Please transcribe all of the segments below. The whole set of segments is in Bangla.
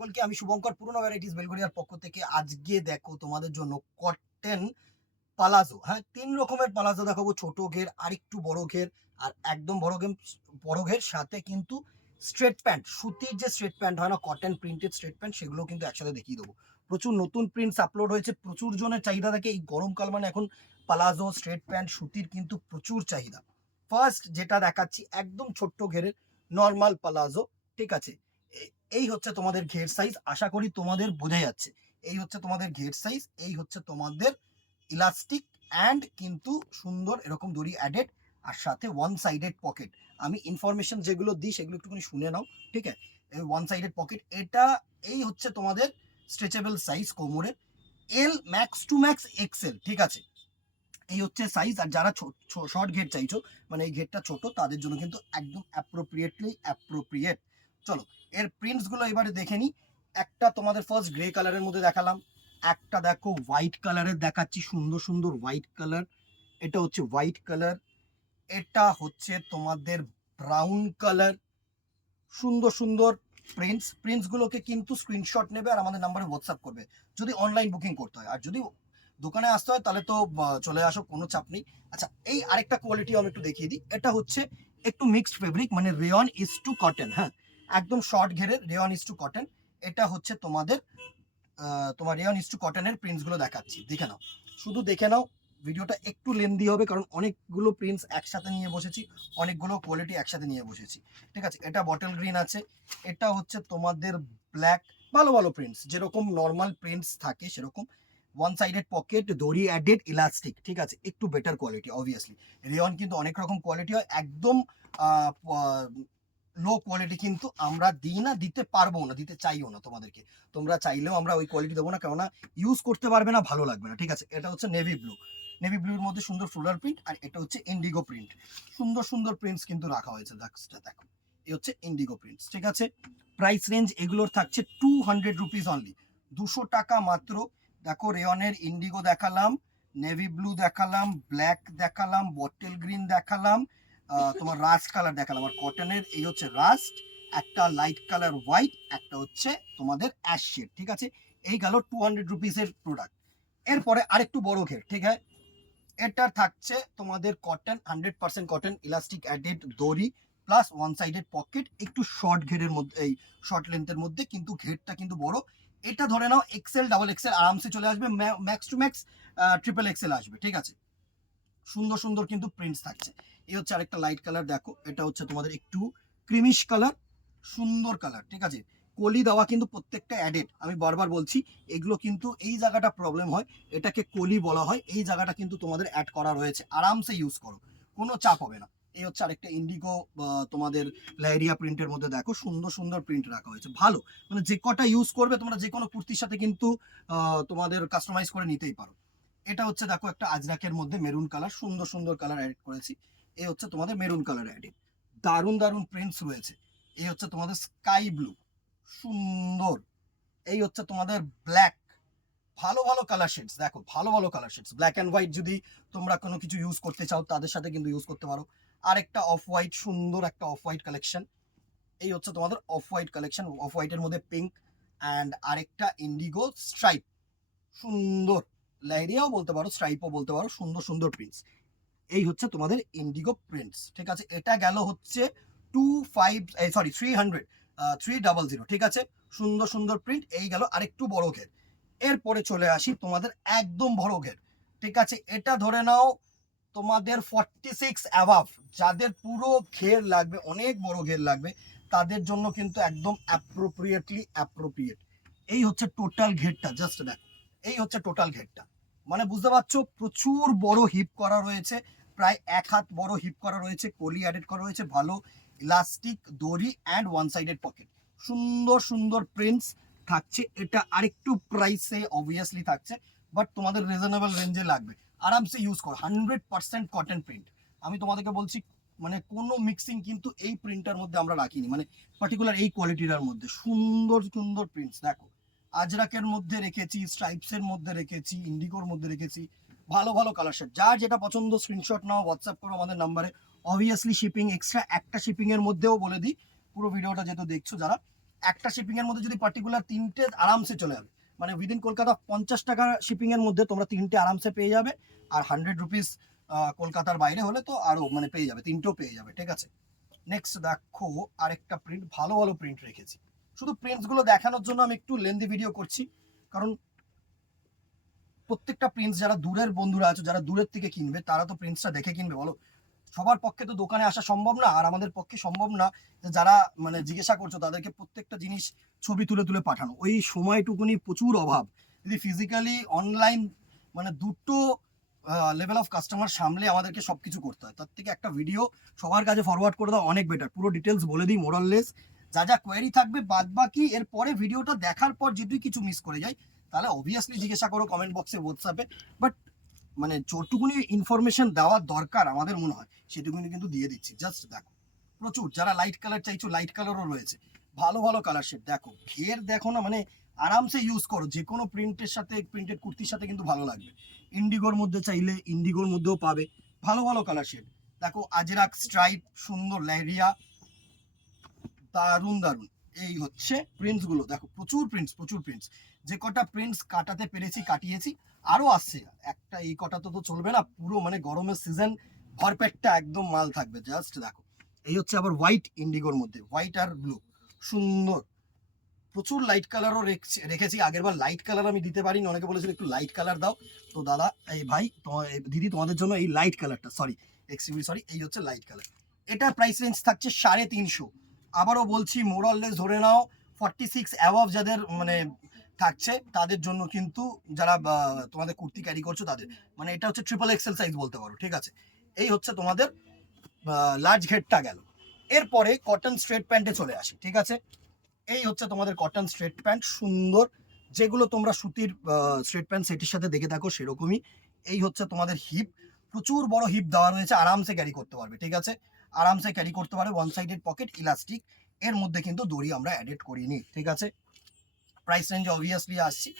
সকলকে, আমি শুভঙ্কর, পুরনো ভ্যারাইটিস বেলঘড়িয়ার পক্ষ থেকে। আজকে দেখো তোমাদের জন্য কটন পালাজো, হ্যাঁ ৩ রকমের পালাজো দেখাবো। ছোট ঘের, আরেকটু বড় ঘের, আর একদম বড় ঘের সাথে কিন্তু স্ট্রেট প্যান্ট, সুতির যে স্ট্রেট প্যান্ট হয় না, কটন প্রিন্টেড স্ট্রেট প্যান্ট, সেগুলো কিন্তু একসাথে দেখিয়ে দেবো। প্রচুর নতুন প্রিন্টস আপলোড হয়েছে, প্রচুর জনের চাহিদা থাকে এই গরমকাল মানে। এখন পালাজো, স্ট্রেট প্যান্ট, সুতির কিন্তু প্রচুর চাহিদা। ফার্স্ট যেটা দেখাচ্ছি একদম ছোট্ট ঘেরের নর্মাল পালাজো, ঠিক আছে। এই হচ্ছে তোমাদের ঘের সাইজ, আশা করি তোমাদের বোঝা যাচ্ছে। এই হচ্ছে তোমাদের ঘের সাইজ, এই হচ্ছে তোমাদের ইলাস্টিক অ্যান্ড কিন্তু সুন্দর এরকম দড়ি অ্যাডেড, আর সাথে ওয়ান সাইডেড পকেট। আমি ইনফরমেশন যেগুলো দিই সেগুলো একটুখানি শুনে নাও, ঠিক আছে। ওয়ান সাইডেড পকেট এটা, এই হচ্ছে তোমাদের স্ট্রেচেবল সাইজ কোমরের, এল ম্যাক্স টু ম্যাক্স এক্সেল, ঠিক আছে। এই হচ্ছে সাইজ। আর যারা শর্ট ঘের চাইছো, মানে এই ঘেরটা ছোট, তাদের জন্য কিন্তু একদম অ্যাপ্রোপ্রিয়েট। চলো এর প্রিন্টস গুলো এবারে দেখে নি। একটা তোমাদের ফার্স্ট গ্রে কালারের মধ্যে দেখালাম, একটা দেখো হোয়াইট কালারের দেখাচ্ছি, সুন্দর সুন্দর হোয়াইট কালার। এটা হচ্ছে হোয়াইট কালার। এটা হচ্ছে তোমাদের ব্রাউন কালার। সুন্দর সুন্দর প্রিন্টস গুলোকে কিন্তু স্ক্রিনশট নেবে আর আমাদের নাম্বারে হোয়াটসঅ্যাপ করবে যদি অনলাইন বুকিং করতে হয়। আর যদি দোকানে আসতে হয় তাহলে তো চলে আসো, কোনো চাপ নেই। আচ্ছা, এই আরেকটা কোয়ালিটি আমি একটু দেখিয়ে দিই। এটা হচ্ছে একটু মিক্সড ফেব্রিক, মানে রেয়ন ইজ টু কটন, হ্যাঁ একদম শর্ট ঘেরের রেয়ন ইজ টু কটন। এটা হচ্ছে তোমাদের তোমার রেয়ন ইজ টু কটনের প্রিন্টস গুলো দেখাচ্ছি, দেখে নাও, শুধু দেখে নাও। ভিডিওটা একটু লেন্দি হবে কারণ অনেকগুলো প্রিন্টস একসাথে নিয়ে বসেছি, অনেকগুলো কোয়ালিটি একসাথে নিয়ে বসেছি, ঠিক আছে। এটা বটল গ্রিন আছে, এটা হচ্ছে তোমাদের ব্ল্যাক। ভালো ভালো প্রিন্টস, যেরকম নর্মাল প্রিন্টস থাকে সেরকম। ওয়ান সাইডেড পকেট, দড়ি অ্যাডেড, ইলাস্টিক, ঠিক আছে, একটু বেটার কোয়ালিটি অবভিয়াসলি। রেয়ন কিন্তু অনেক রকম কোয়ালিটি হয়, একদম লো কোয়ালিটি কিন্তু আমরা দিই না, দিতে পারবো না, দিতে চাইও না তোমাদেরকে। তোমরা চাইলেও আমরা ওই কোয়ালিটি দেবো না, কেননা ইউজ করতে পারবে না, ভালো লাগবে না, ঠিক আছে। এটা হচ্ছে নেভি ব্লু, নেভি ব্লুর মধ্যে সুন্দর ফ্লোরাল প্রিন্ট, আর এটা হচ্ছে ইন্ডিগো প্রিন্ট। সুন্দর সুন্দর প্রিন্টস কিন্তু রাখা হয়েছে, দেখো এই হচ্ছে ইন্ডিগো প্রিন্টস, ঠিক আছে। প্রাইস রেঞ্জ এগুলোর থাকছে 200 রুপিস অনলি, 200 টাকা মাত্র। দেখো রেয়নের ইন্ডিগো দেখালাম, নেভি ব্লু দেখালাম, ব্ল্যাক দেখালাম, বটল গ্রিন দেখালাম, তোমার রাস্ট কালার দেখালাম, আর কটনের এই হচ্ছে রাস্ট, একটা লাইট কালার হোয়াইট, একটা হচ্ছে তোমাদের অ্যাশ শেড, ঠিক আছে। এই গেল 200 রুপিসের প্রোডাক্ট। এরপরে আরেকটু বড় ঘের, ঠিক আছে। এটা থাকছে তোমাদের কটন, 100% কটন, ইলাস্টিক অ্যাডেড দড়ি, প্লাস ওয়ান সাইডেড পকেট, একটু শর্ট ঘেরের মধ্যে, এই শর্ট লেন্থের মধ্যে, কিন্তু ঘেরটা কিন্তু বড়। এটা ধরে নাও এক্সেল ডাবল এক্সেল আরামসে চলে আসবে, max to max triple excel আসবে, ঠিক আছে। সুন্দর সুন্দর কিন্তু প্রিন্টস থাকছে। এই হচ্ছে আরেকটা লাইট কালার, দেখো এটা হচ্ছে তোমাদের একটু ক্রিমিশ কালার, সুন্দর কালার, ঠিক আছে। কলি দেওয়া কিন্তু প্রত্যেকটা অ্যাডেড, আমি বারবার বলছি, এগুলো কিন্তু এই জায়গাটা প্রবলেম হয়, এটাকে কলি বলা হয়, এই জায়গাটা কিন্তু তোমাদের অ্যাড করা রয়েছে, আরামসে ইউজ করো, কোনো চাপ হবে না। এই হচ্ছে আরেকটা ইন্ডিগো তোমাদের লাইরিয়া প্রিন্টের মধ্যে, দেখো সুন্দর সুন্দর প্রিন্ট রাখা হয়েছে, ভালো, মানে যে কটা ইউজ করবে তোমরা যে কোনো কুর্তির সাথে কিন্তু তোমাদের কাস্টমাইজ করে নিতেই পারো। এটা হচ্ছে দেখো একটা আজরাকের মধ্যে মেরুন কালার, সুন্দর সুন্দর কালার অ্যাড করেছি। এই হচ্ছে তোমাদের মেরুন কালার অ্যাডেড, দারুণ দারুণ প্রিন্টস রয়েছে। এই হচ্ছে তোমাদের স্কাই ব্লু, সুন্দর। এই হচ্ছে তোমাদের ব্ল্যাক, ভালো ভালো কালার শেডস, দেখো ভালো ভালো colour shades, black and white যদি তোমরা কোনো কিছু ইউজ করতে চাও তাদের সাথে কিন্তু ইউজ করতে পারো। আর একটা অফ হোয়াইট, সুন্দর একটা অফ হোয়াইট কালেকশন। এই হচ্ছে তোমাদের অফ হোয়াইট কালেকশন, অফ হোয়াইটের মধ্যে পিঙ্ক, অ্যান্ড আরেকটা ইন্ডিগো স্ট্রাইপ, সুন্দর, লেহেরিয়াও বলতে পারো, স্ট্রাইপও বলতে পারো, সুন্দর সুন্দর প্রিন্টস। এই হচ্ছে তোমাদের ইন্ডিগো প্রিন্টস, ঠিক আছে। এটা গেল হচ্ছে 300, ঠিক আছে। সুন্দর সুন্দর প্রিন্ট, এই গেল আরেকটু বড় ঘের। এরপরে চলে আসি তোমাদের একদম বড় ঘের, ঠিক আছে। এটা ধরে নাও তোমাদের 46 অ্যাভাব, যাদের পুরো ঘের লাগবে, অনেক বড় ঘের লাগবে, তাদের জন্য কিন্তু একদম অ্যাপ্রোপ্রিয়েট। এই হচ্ছে টোটাল ঘেরটা, জাস্ট দেখো, এই হচ্ছে টোটাল ঘেরটা, মানে বুঝতে পারছো প্রচুর বড় হিপ করা রয়েছে, প্রায় 1 হাত বড় হিপ করা রয়েছে, কলি অ্যাডেড করা রয়েছে, ভালো ইলাস্টিক দড়ি অ্যান্ড ওয়ান সাইডেড পকেট, সুন্দর সুন্দর প্রিন্টস থাকছে। এটা আরেকটু প্রাইসে অবভিয়াসলি থাকছে, বাট তোমাদের রিজনেবল রেঞ্জে লাগবে, আরামসে ইউজ করো, 100% কটন প্রিন্ট। আমি তোমাদেরকে বলছি, মানে কোনো মিক্সিং কিন্তু এই প্রিন্টার মধ্যে আমরা রাখিনি, মানে পার্টিকুলার এই কোয়ালিটিটার মধ্যে সুন্দর সুন্দর প্রিন্টস দেখো। আজরাকের মধ্যে রেখেছি, স্ট্রাইপসের মধ্যে রেখেছি, ইন্ডিগোর মধ্যে রেখেছি, ভালো ভালো কালার শেড, যার যেটা পছন্দ স্ক্রিনশট নাও, হোয়াটসঅ্যাপ করো আমাদের নাম্বারে। অবভিয়াসলি শিপিং এক্সট্রা, একটা শিপিং এর মধ্যেও বলে দিই, পুরো ভিডিওটা যেহেতু দেখছো যারা, একটা শিপিং এর মধ্যে যদি পার্টিকুলার 3টে আরামসে চলে যাবে, মানে উইদিন কলকাতা 50 টাকা শিপিং এর মধ্যে তোমরা 3টে আরামসে পেয়ে যাবে। আর 100 রুপিস কলকাতার বাইরে হলে তো আরো মানে পেয়ে যাবে, 3টেও পেয়ে যাবে, ঠিক আছে। নেক্সট দেখো আরেকটা প্রিন্ট, ভালো ভালো প্রিন্ট রেখেছি। শুধু প্রিন্টস গুলো দেখানোর জন্য আমি একটু লেন্দি ভিডিও করছি, কারণ প্রত্যেকটা প্রিন্টস যারা দূরের বন্ধুরা আছে, যারা দূরের থেকে কিনবে, তারা তো প্রিন্টসটা দেখে কিনবে বলো। সবার পক্ষে তো দোকানে আসা সম্ভব না, আর আমাদের পক্ষে সম্ভব না যে যারা মানে জিজ্ঞাসা করছো তাদেরকে প্রত্যেকটা জিনিস ছবি তুলে তুলে পাঠানো, ওই সময়টুকুনি প্রচুর অভাব। যদি ফিজিক্যালি অনলাইন মানে দুটো লেভেল অফ কাস্টমার সামলে আমাদেরকে সবকিছু করতে হয়, তার থেকে একটা ভিডিও সবার কাছে ফরওয়ার্ড করে দেওয়া অনেক বেটার। পুরো ডিটেলস বলে দিই মোরাললেস, যা যা কোয়েরি থাকবে, বাদ বাকি এরপরে ভিডিওটা দেখার পর যদি কিছু মিস করে যায় তাহলে অবভিয়াসলি জিজ্ঞাসা করো কমেন্ট বক্সে, হোয়াটসঅ্যাপে। বাট মানে যতটুকুনি ইনফরমেশন দেওয়ার দরকার আমাদের মনে হয় সেটুকুনি কিন্তু দিয়ে দিচ্ছি। জাস্ট দেখো প্রচুর, যারা লাইট কালার চাইছো লাইট কালারও রয়েছে, ভালো ভালো কালার শেড দেখো, ঘের দেখো না, মানে আরামসে ইউজ করো যে কোনো প্রিন্টের সাথে, প্রিন্টেড কুর্তির সাথে কিন্তু ভালো লাগবে। ইন্ডিগোর মধ্যে চাইলে ইন্ডিগোর মধ্যেও পাবে, ভালো ভালো কালার শেড দেখো। আজরাক স্ট্রাইপ, সুন্দর লেহরিয়া, দারুন দারুন। এই হচ্ছে প্রিন্টস গুলো দেখো, প্রচুর প্রিন্টস, প্রচুর প্রিন্টস। যে কটা প্রিন্টস কাটাতে পেরেছি কাটিয়েছি, আরো আসছে। একটা এই কটা তো চলবে না, পুরো মানে গরমের সিজন ভরপেটটা একদম মাল থাকবে। জাস্ট দেখো, এই হচ্ছে আবার হোয়াইট ইন্ডিগোর মধ্যে, হোয়াইট আর ব্লু, সুন্দর। প্রচুর লাইট কালারও রেখেছি। আগের বার লাইট কালার আমি দিতে পারিনি, অনেকে বলেছিল একটু লাইট কালার দাও, তো দাদা এই ভাই দিদি তোমাদের জন্য এই লাইট কালারটা, সরি এক্সট্রিমলি সরি, এই হচ্ছে লাইট কালার। এটার প্রাইস রেঞ্জ থাকছে 350। আবারও বলছি মোরাললেস ধরে নাও 46 অ্যাবভ যাদের মানে থাকছে তাদের জন্য কিন্তু, যারা তোমাদের কুর্তি ক্যারি করছো তাদের, মানে এটা হচ্ছে ট্রিপল এক্সেল সাইজ বলতে পারো, ঠিক আছে। এই হচ্ছে তোমাদের লার্জ ঘেরটা গেল। এরপরে কটন স্ট্রেট প্যান্টে চলে আসি, ঠিক আছে। এই হচ্ছে তোমাদের কটন স্ট্রেট প্যান্ট, সুন্দর, যেগুলো তোমরা সুতির স্ট্রেট প্যান্ট সেটির সাথে দেখে থাকো সেরকমই। এই হচ্ছে তোমাদের হিপ, প্রচুর বড় হিপ দেওয়া রয়েছে, আরামসে ক্যারি করতে পারবে, ঠিক আছে, আরামসে ক্যারি করতে পারবে। ওয়ান সাইডেড পকেট, ইলাস্টিক, এর মধ্যে কিন্তু দড়ি আমরা অ্যাডেড করিনি, ঠিক আছে। প্রাইস রেঞ্জ অবভিয়াসলি আসছি,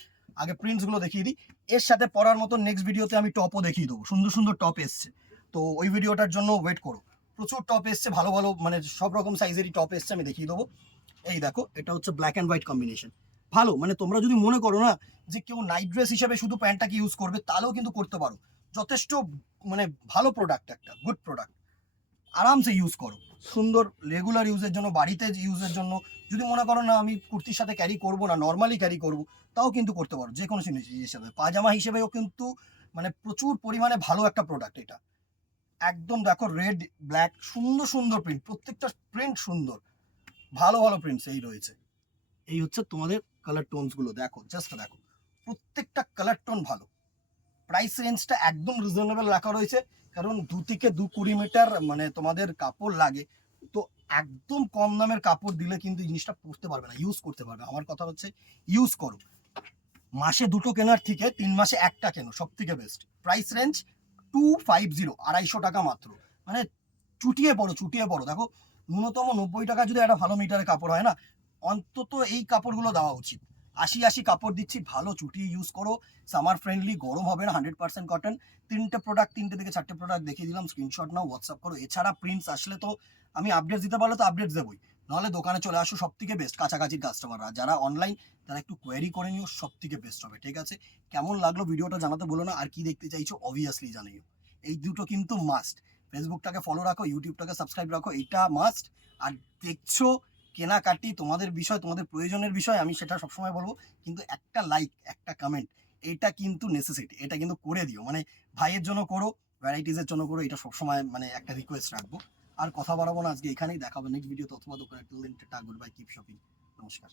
আগে প্রিন্টস গুলো দেখিয়ে দিই। এর সাথে পরার মতো নেক্সট ভিডিওতে আমি টপও দেখিয়ে দেবো, সুন্দর সুন্দর টপ এসছে, তো ওই ভিডিওটার জন্য ওয়েট করো। প্রচুর টপ এসছে, ভালো ভালো মানে সব রকম সাইজেরই টপ এসছে, আমি দেখিয়ে দেবো। এই দেখো, এটা হচ্ছে ব্ল্যাক অ্যান্ড হোয়াইট কম্বিনেশন, ভালো। মানে তোমরা যদি মনে করো না যে কেউ নাইট ড্রেস হিসেবে শুধু প্যান্টটাকে ইউজ করবে, তাহলেও কিন্তু করতে পারো। যথেষ্ট মানে ভালো প্রোডাক্ট, একটা গুড প্রোডাক্ট, আরামসে ইউজ করো। সুন্দর রেগুলার ইউজের জন্য, বাড়িতে ইউজের জন্য। যদি মনে করো না আমি কুর্তির সাথে ক্যারি করবো না, নর্মালি ক্যারি করবো, তাও কিন্তু করতে পারো। যে কোনো জিনিস হিসেবে, পাজামা হিসেবেও কিন্তু মানে প্রচুর পরিমাণে ভালো একটা প্রোডাক্ট এটা। একদম দেখো রেড ব্ল্যাক, সুন্দর সুন্দর প্রিন্ট, প্রত্যেকটা প্রিন্ট সুন্দর, ভালো ভালো প্রিন্টস এই রয়েছে। এই হচ্ছে তোমাদের কালার টোনস গুলো দেখো, জাস্ট দেখো, প্রত্যেকটা কালার টোন ভালো। প্রাইস রেঞ্জটা একদম রিজনেবল রাখা রয়েছে, কারণ 2 থেকে 2.20 মিটার মানে তোমাদের কাপড় লাগে, তো একদম কম দামের কাপড় দিলে কিন্তু জিনিসটা পরতে পারবে না, ইউজ করতে পারবে। আমার কথা হচ্ছে ইউজ করো, মাসে 2টো কেনার থেকে 3 মাসে একটা কেনো, সব থেকে বেস্ট। প্রাইস রেঞ্জ 250, 250 টাকা মাত্র, মানে চুটিয়ে পড়ো, চুটিয়ে পড়ো। দেখো ন্যূনতম 90 টাকা যদি একটা ভালো মিটারের কাপড় হয় না, অন্তত এই কাপড়গুলো দেওয়া উচিত। 80 কাপড় দিচ্ছি, ভালো চুটিয়ে ইউজ করো, সামার ফ্রেন্ডলি, গরম হবে না, 100% কটন। 3টে প্রোডাক্ট, 3টে থেকে 4টে প্রোডাক্ট দেখিয়ে দিলাম, স্ক্রিনশট নাও, হোয়াটসঅ্যাপ করো। এছাড়া প্রিন্টস আসলে তো আমি আপডেট দিতে পারলে তো আপডেট দেবোই, নাহলে দোকানে চলে আসো, সব থেকে বেস্ট। কাছাকাছির কাস্টমাররা যারা অনলাইন, তারা একটু কোয়েরি করে নিও, সব থেকে বেস্ট হবে, ঠিক আছে। কেমন লাগলো ভিডিওটা জানাতে বলো না, আর কি দেখতে চাইছো অবভিয়াসলি জানিও। এই দুটো কিন্তু মাস্ট। ফেসবুকটাকে ফলো রাখো, ইউটিউবটাকে সাবস্ক্রাইব রাখো, এটা মাস্ট। আর দেখছো কেনাকাটি তোমাদের বিষয়, তোমাদের প্রয়োজনের বিষয়, আমি সেটা সবসময় বলবো, কিন্তু একটা লাইক, একটা কমেন্ট, এটা কিন্তু নেসেসিটি, এটা কিন্তু করে দিও। মানে ভাইয়ের জন্য করো, ভ্যারাইটিসের জন্য করো, এটা সবসময় মানে একটা রিকোয়েস্ট রাখবো। আর কথা বাড়াবো না, আজকে এখানেই দেখাবো নেক্সট ভিডিও, অথবা দোকানে। Tata, good bye, keep shopping, নমস্কার।